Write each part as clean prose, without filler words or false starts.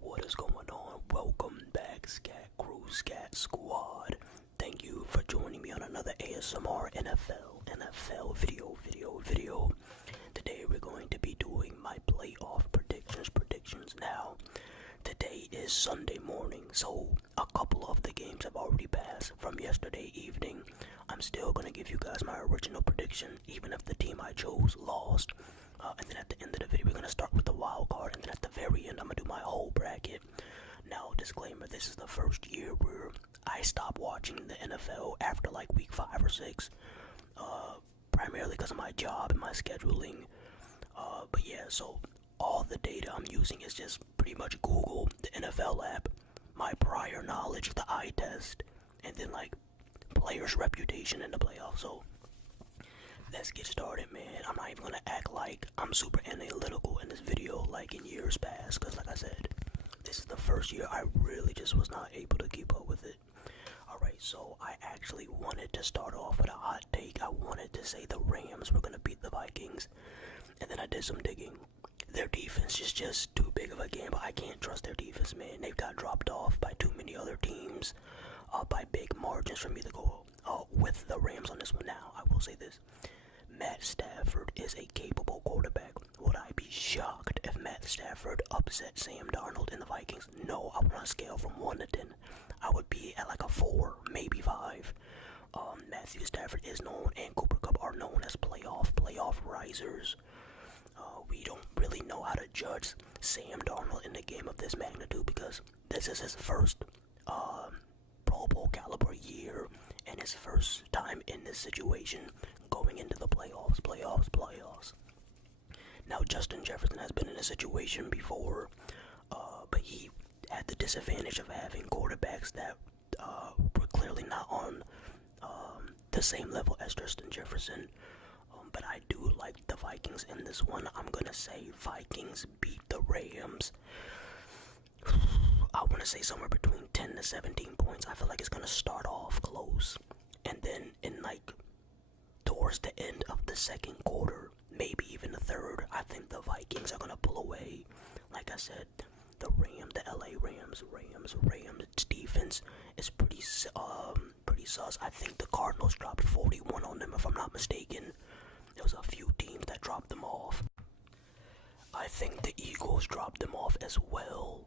What is going on? Welcome back, Scat Crew, Scat Squad. Thank you for joining me on another ASMR NFL video. Today we're going to be doing my playoff predictions. Now, today is Sunday morning, so a couple of the games have already passed from yesterday evening. I'm still going to give you guys my original prediction, even if the team I chose lost. And then at the end of the video, we're going to start with the wild card, and then at the very end, I'm going to do my whole bracket. Now, disclaimer, this is the first year where I stopped watching the NFL after like week 5 or 6, primarily because of my job and my scheduling. But yeah, so all the data I'm using is just pretty much Google, the NFL app, my prior knowledge, the eye test, and then like players' reputation in the playoffs. So let's get started, man. I'm not even gonna act like I'm super analytical in this video like in years past, because like I said, this is the first year I really just was not able to keep up with it. Alright, so I actually wanted to start off with a hot take. I wanted to say the Rams were gonna beat the Vikings, and then I did some digging. Their defense is just too big of a gamble. I can't trust their defense, man. They've got dropped off by too many other teams, by big margins for me to go with the Rams on this one. Now, I will say this. Matt Stafford is a capable quarterback. Would I be shocked if Matt Stafford upset Sam Darnold in the Vikings? No, I would not scale from 1 to 10. I would be at like a 4, maybe 5. Matthew Stafford is known, and Cooper Kupp are known as playoff risers. We don't really know how to judge Sam Darnold in a game of this magnitude because this is his first Pro Bowl caliber year and his first time in this situation going into the playoffs. Now, Justin Jefferson has been in a situation before, but he had the disadvantage of having quarterbacks that were clearly not on the same level as Justin Jefferson. But I do like the Vikings in this one. I'm gonna say Vikings beat the Rams. I want to say somewhere between 10 to 17 points. I feel like it's gonna start off close, and then in like towards the end of the second quarter, maybe even the third, I think the Vikings are gonna pull away. Like I said, the LA Rams defense is pretty sus. I think the Cardinals dropped 41 on them, if I'm not mistaken. There was a few teams that dropped them off. I think the Eagles dropped them off as well.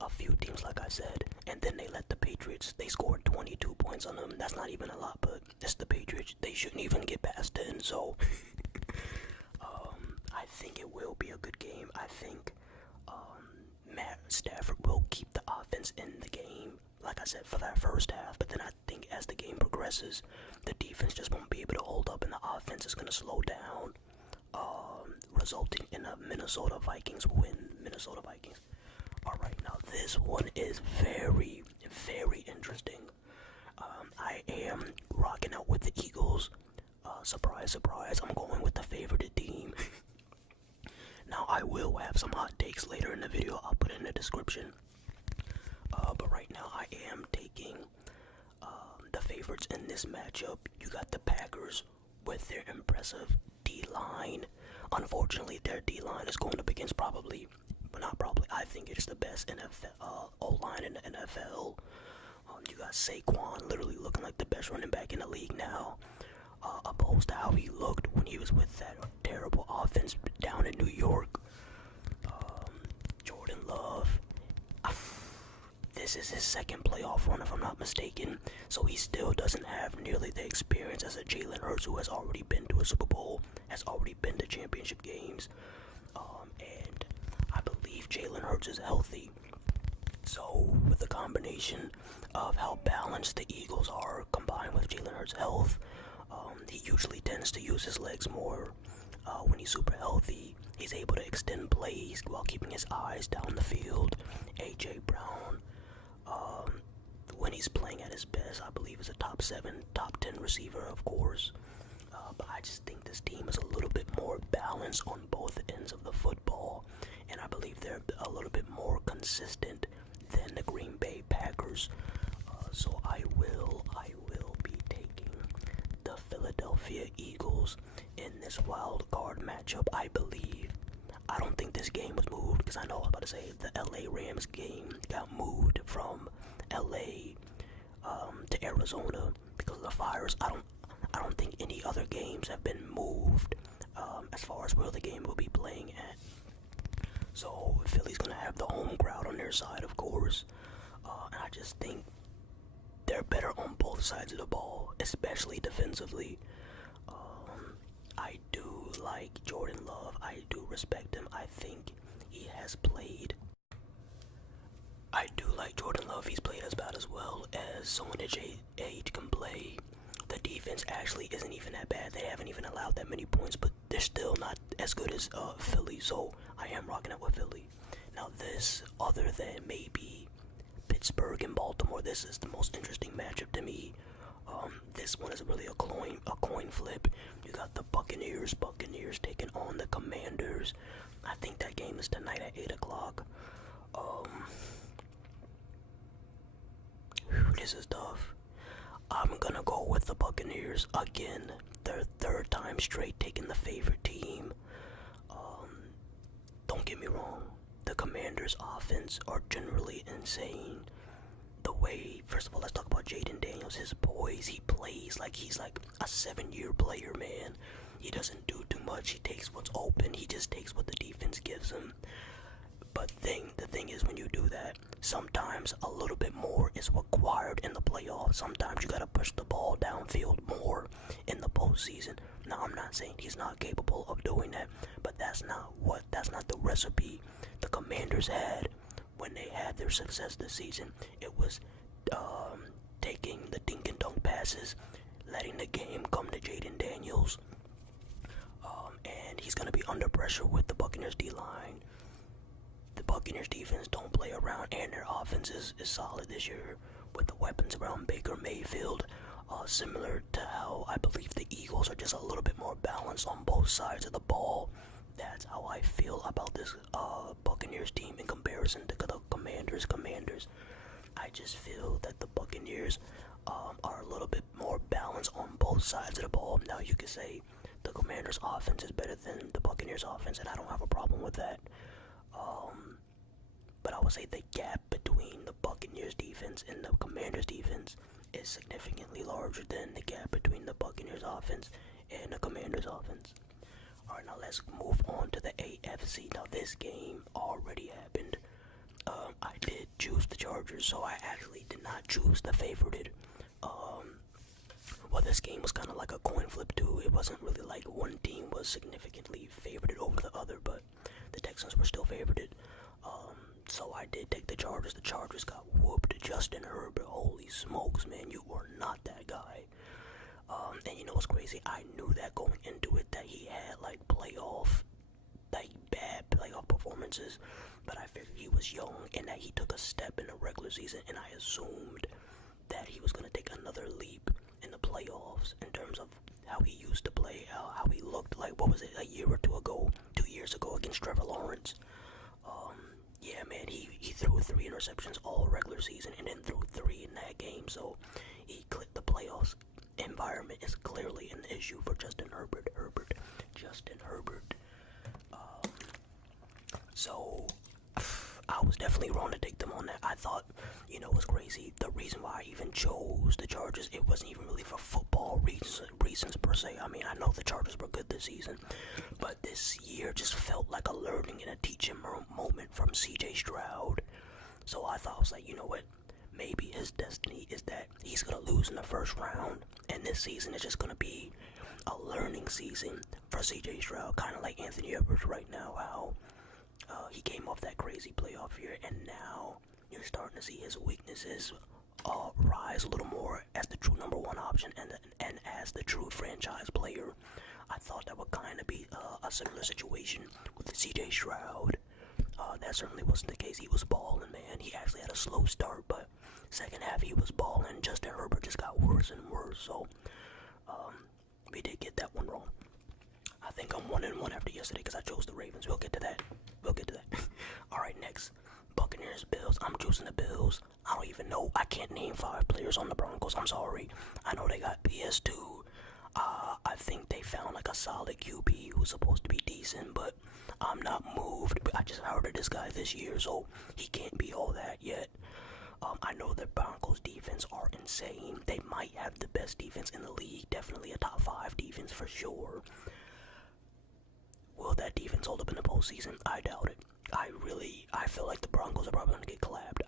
A few teams, like I said, and then they let the Patriots, they scored 22 points on them. That's not even a lot, but it's the Patriots. They shouldn't even get past 10, so I think it will be a good game. I think Matt Stafford will keep the offense in the game, like I said, for that first half, but then I think as the game progresses, the defense just won't be able to hold up and the offense is going to slow down, resulting in a Minnesota Vikings win. Minnesota Vikings. Alright, now this one is very, very interesting. I am rocking out with the Eagles. Surprise, I'm going with the favored team. Now, I will have some hot takes later in the video. I'll put it in the description. But right now, I am taking the favorites in this matchup. You got the Packers with their impressive D-line. Unfortunately, their D-line is going up against I think it's the best NFL O-line in the NFL. You got Saquon literally looking like the best running back in the league now, opposed to how he looked when he was with that terrible offense down in New York. Jordan Love, this is his second playoff run, if I'm not mistaken, so he still doesn't have nearly the experience as a Jalen Hurts, who has already been to a Super Bowl, has already been to championship games, and I believe Jalen Hurts is healthy. So with the combination of how balanced the Eagles are combined with Jalen Hurts' health, he usually tends to use his legs more. When he's super healthy, he's able to extend plays while keeping his eyes down the field. A.J. Brown, when he's playing at his best, I believe is a top 7, top 10 receiver, of course. But I just think this team is a little bit more balanced on both ends of the football, and I believe they're a little bit more consistent than the Green Bay Packers. So I will be taking the Philadelphia Eagles in this wild card matchup. I believe I don't think this game was moved, because I know I was about to say the LA Rams game got moved from LA to Arizona because of the fires. I don't think any other games have been moved as far as where the game will be playing at. So Philly's gonna have the home crowd on their side, of course, and I just think they're better on both sides of the ball, especially defensively. I do like Jordan Love. I do respect him. I think he has played. I do like Jordan Love. He's played about as well as someone his age can play. The defense actually isn't even that bad. They haven't even allowed that many points, but they're still not as good as Philly, so I am rocking out with Philly. Now this, other than maybe Pittsburgh and Baltimore, this is the most interesting matchup to me. This one is really a coin flip. You got the Buccaneers taking on the Commanders. I think that game is tonight at 8 o'clock. This is tough. I'm gonna go with the Buccaneers again. Their third time straight taking the favorite team. Don't get me wrong, the Commanders' offense are generally insane. The way, first of all, let's talk about Jaden Daniels. His boys, he plays like he's like a 7-year player, man. He doesn't do too much. He takes what's open. He just takes what the defense gives him. But the thing is, when you do that, sometimes a little bit more is required in the playoffs. Sometimes you gotta push the ball downfield more in the postseason. Now, I'm not saying he's not capable of doing that, but that's not the recipe the Commanders had when they had their success this season. It was taking the dink and dunk passes, letting the game come to Jaden Daniels, and he's gonna be under pressure with the Buccaneers D-line. The Buccaneers defense don't play around, and their offense is solid this year with the weapons around Baker Mayfield. Similar to how I believe the Eagles are just a little bit more balanced on both sides of the ball. That's how I feel about this Buccaneers team in comparison to the Commanders. I just feel that the Buccaneers are a little bit more balanced on both sides of the ball. Now, you could say the Commanders' offense is better than the Buccaneers' offense, and I don't have a problem with that. But I would say the gap between the Buccaneers defense and the Commanders defense is significantly larger than the gap between the Buccaneers offense and the Commanders offense. Alright, now let's move on to the AFC. Now, this game already happened. I did choose the Chargers, so I actually did not choose the favorited. Well, this game was kind of like a coin flip too. It wasn't really like one team was significantly favorited over the other, but the Texans were still favorited. So I did take the Chargers. The Chargers got whooped. Justin Herbert, holy smokes, man, you were not that guy. And you know what's crazy? I knew that going into it, that he had like bad playoff performances, but I figured he was young and that he took a step in the regular season, and I assumed that he was going to take another leap in the playoffs in terms of how he used to play, how he looked like, what was it, a year or 2 years ago against Trevor Lawrence. Yeah, man, he threw 3 interceptions all regular season and then threw 3 in that game, so he clicked. The playoffs environment is clearly an issue for Justin Herbert. So I was definitely wrong to take them on that. I thought, you know what's crazy? The reason why I even chose the Chargers, it wasn't even really for football reasons per se. I mean, I know the Chargers were good this season, but this year just felt like a learning and a teaching moment from CJ Stroud. So I thought, I was like, you know what? Maybe his destiny is that he's going to lose in the first round, and this season is just going to be a learning season for CJ Stroud, kind of like Anthony Edwards right now, how he came off that crazy playoff year, and now you're starting to see his weaknesses rise a little more as the true number one option and as the true franchise player. I thought that would kind of be a similar situation with CJ Stroud. That certainly wasn't the case. He was balling, man. He actually had a slow start, but second half he was balling. Justin Herbert just got worse and worse, so we did get that one wrong. I think I'm 1-1 after yesterday because I chose the Ravens. We'll get to that. Alright, next. Buccaneers, Bills. I'm choosing the Bills. I don't even know. I can't name 5 players on the Broncos. I'm sorry. I know they got PS2. I think they found like a solid QB who's supposed to be decent, but I'm not moved. I just hired this guy this year, so he can't be all that yet. I know the Broncos defense are insane. They might have the best defense in the league. Definitely a top 5 defense for sure. Will that defense hold up in the postseason? I doubt it. I feel like the Broncos are probably going to get clapped.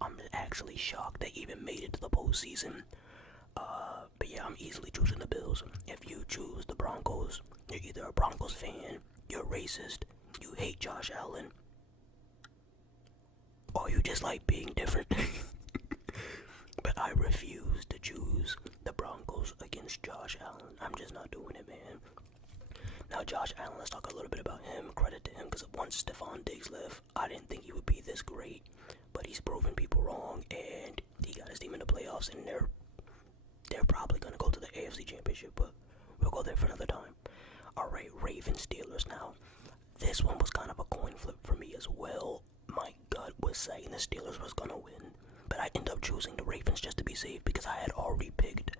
I'm actually shocked they even made it to the postseason. But yeah, I'm easily choosing the Bills. If you choose the Broncos, you're either a Broncos fan, you're racist, you hate Josh Allen, or you just like being different. But I refuse to choose the Broncos against Josh Allen. I'm just not doing it, man. Now, Josh Allen, let's talk a little bit about him. Credit to him, because once Stephon Diggs left, I didn't think he would be this great. But he's proven people wrong, and he got his team in the playoffs, and they're probably going to go to the AFC Championship, but we'll go there for another time. Alright, Ravens Steelers now. This one was kind of a coin flip for me as well. My gut was saying the Steelers was going to win, but I ended up choosing the Ravens just to be safe because I had already picked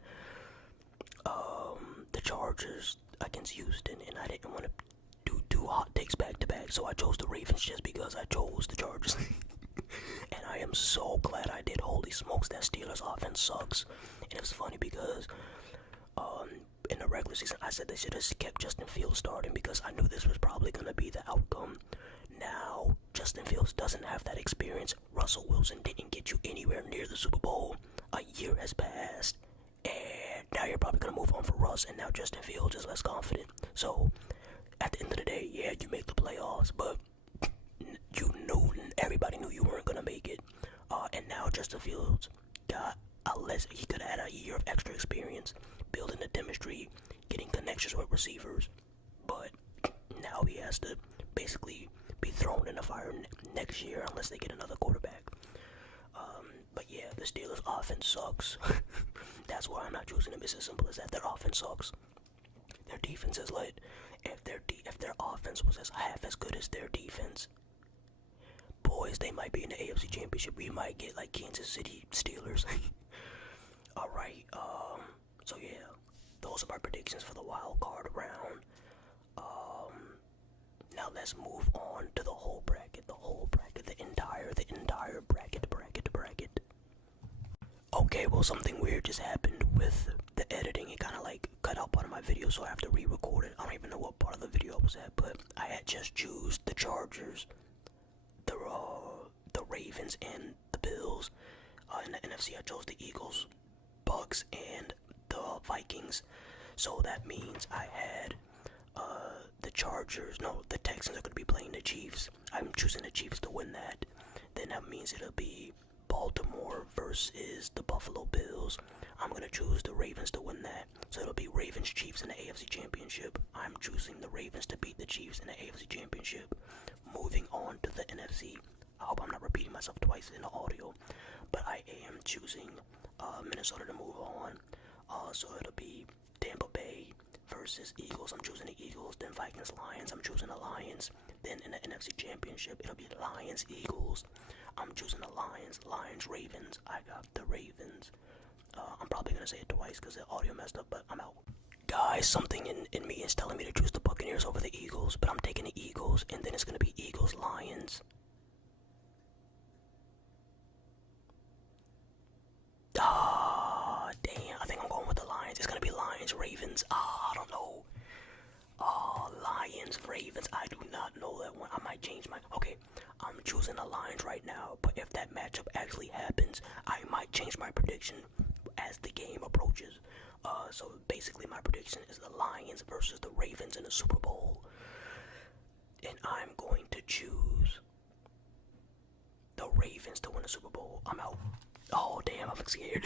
the Chargers against Houston, and I didn't want to do 2 hot takes back to back, so I chose the Ravens just because I chose the Chargers. And I am so glad I did. Holy smokes, that Steelers offense sucks. And it was funny because in the regular season I said they should have kept Justin Fields starting because I knew this was probably going to be the outcome. Now Justin Fields doesn't have that experience. Russell Wilson didn't get you anywhere near the Super Bowl. A year has passed, and now you're probably going to move on for Russ, and now Justin Fields is less confident. So at the end of the day, yeah, you make the playoffs, but everybody knew you weren't gonna make it. And now Justin Fields got he could have had a year of extra experience, building the chemistry, getting connections with receivers. But now he has to basically be thrown in the fire next year unless they get another quarterback. But yeah, the Steelers' offense sucks. That's why I'm not choosing them. It's as simple as that. Their offense sucks. Their defense is lit. If their offense was half as good as their defense, boys, they might be in the AFC Championship. We might get like Kansas City Steelers. Alright, so yeah, those are my predictions for the wild card round. Now let's move on to the whole bracket, the entire bracket. Okay, well, something weird just happened with the editing. It kind of like cut out part of my video, so I have to re-record it. I don't even know what part of the video I was at, but I had just choose the Chargers, the Ravens, and the Bills. In the NFC, I chose the Eagles, Bucks, and the Vikings. So that means I had the Texans are going to be playing the Chiefs. I'm choosing the Chiefs to win that. Then that means it'll be Baltimore versus the Buffalo Bills. I'm going to choose the Ravens to win that. So it'll be Ravens Chiefs in the AFC Championship. I'm choosing the Ravens to beat the Chiefs in the AFC Championship. Moving on to the NFC. I hope I'm not repeating myself twice in the audio, but I am choosing Minnesota to move on. So it'll be Tampa Bay versus Eagles. I'm choosing the Eagles. Then Vikings Lions. I'm choosing the Lions. Then in the NFC Championship, it'll be Lions Eagles. I'm choosing the Lions. Lions Ravens. I got the Ravens. I'm probably gonna say it twice because the audio messed up, but I'm out. Guys, something in me is telling me to choose the Buccaneers over the Eagles, but I'm taking the Eagles, and then it's gonna be Eagles Lions. Damn, I think I'm going with the Lions. It's gonna be Lions Ravens. I don't know. Lions Ravens. I do not know that one. I might change my. Okay, I'm choosing the Lions right now, but if that matchup actually happens, I might change my prediction as the game approaches. So basically my prediction is the Lions versus the Ravens in the Super Bowl. And I'm going to choose the Ravens to win the Super Bowl. I'm out. Oh damn, I'm scared.